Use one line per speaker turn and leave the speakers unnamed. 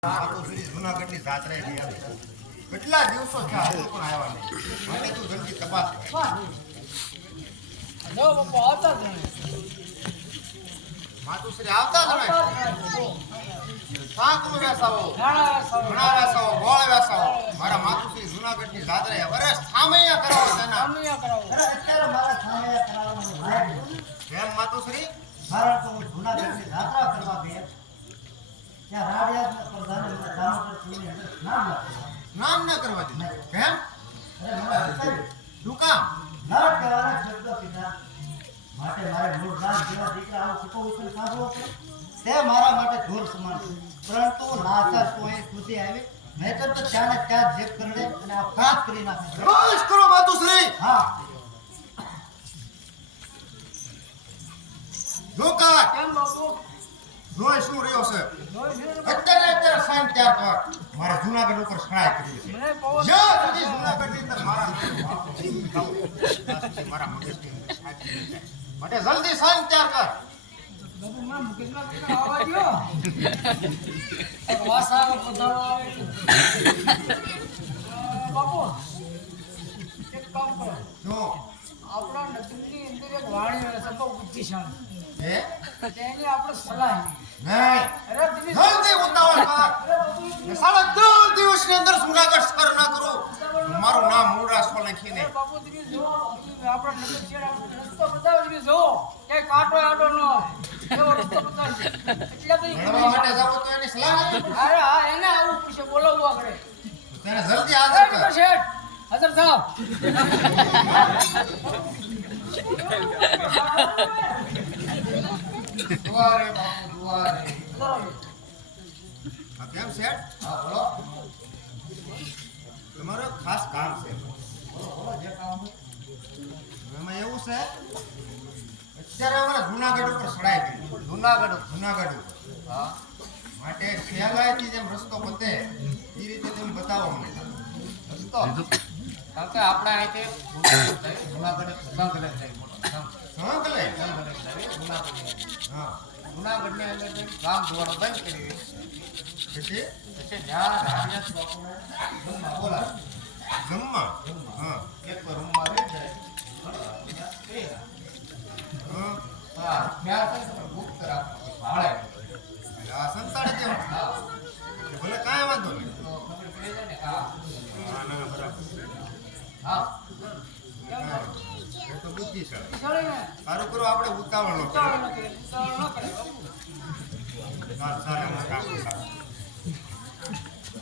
જૂનાગઢની જાત્રા કેટલા દિવસો થયા હજુ પણ આવ્યા નહીં માટે તું જલ્દી તપાસ માતુશ્રી આવતા જ નહીં સાંકળું વેસાવો ઘણા વેસાવો ગોળ વેસાવો મારા માતુશ્રી જૂનાગઢની જાત્રા વરસ થામૈયા કરાવો તેના અત્યારે મારા થામૈયા કરાવવાનું કેમ માતુશ્રી મારા તો જૂનાગઢની જાત્રા કરવા ગયા ત્યાં રાડિયા પ્રધાન દામોદર સુની નામ ના કરવા દીધું કેમ અરે શું કામ નરક કહેવાના શબ્દ કીધા માટે મારે મૂળ રાજ જેવા દીકરા આવો સુકો ઉછળ સાંભળવો તે મારા માટે ઘોર સમાન છે પરંતુ નાસર કોઈ સુધી આવી નહીતર તો ત્યાં ને ત્યાં જેબ કરડે અને આ કાપ કરી નાખે બસ કરો માતુશ્રી હા જોકા કેમ બાપુ જોઈ શું રહ્યો છે અત્યારે સાઈન ત્યાર કર મારા જૂનાગઢ ઉપર સણાય કરી છે જ્યાં સુધી જૂનાગઢ ની અંદર મારા મગજની માટે જલ્દી સાઈન ત્યાર કર બાબુ માં મગજમાં કેટલા આવા દયો વાસા પધારો બાપુ એક કામ કરો જો આપણા નદીની અંદર એક વાણી રહે છે બહુ બુદ્ધિશાળી હે તેની આપણે સલાહ નહીં અરે જલ્દી ઉતાવળ કર 3.5 દિવસની અંદર જૂનાગઢ સર ના કરું મારું નામ મૂળરાજ સોલંકી બાપુ તમે જો આપણા નગર છે રસ્તો બતાવો તમે જો કે કાટો આડો નો એવો રસ્તો બતાવજો એટલે ભાઈ મળવા માટે જાવ તો એની સલાહ અરે હા એને આવું પૂછે બોલાવવું આગળ તેને જલ્દી હાજર કર શેઠ હાજર થાવ दुआरे बाबू दुआरे કેમ સેટ હા બોલો તમારો ખાસ કામ છે બોલો જે કામ એમાં એવું છે અત્યારે અમારા જૂનાગઢ ઉપર સડાઈ ગઈ જૂનાગઢ હા માટે ખેલાઈથી જેમ રસ્તો બતે એ રીતે તમે બતાવો મને રસ્તો કારણ કે આપણે અહીંથી જૂનાગઢ સંગલે જાય સંગલે હા જૂનાગઢ ની અંદર ગામ ધોવાનો બંધ કરી પછી જ્યાં રાડિયા બાપુને જમવા બોલા જમવા હા એક રૂમમાં રહી જાય હા ત્યાં ગુપ્ત રાખો ભાડે આ સંતાડી દેવા હા ભલે કાંઈ વાંધો નહીં તો ખબર પડી જાય ને હા ના બરાબર હા તો બુદ્ધિશાળી સારું કરો આપણે ઉતાવળ ન કરીએ સારું સારું કામ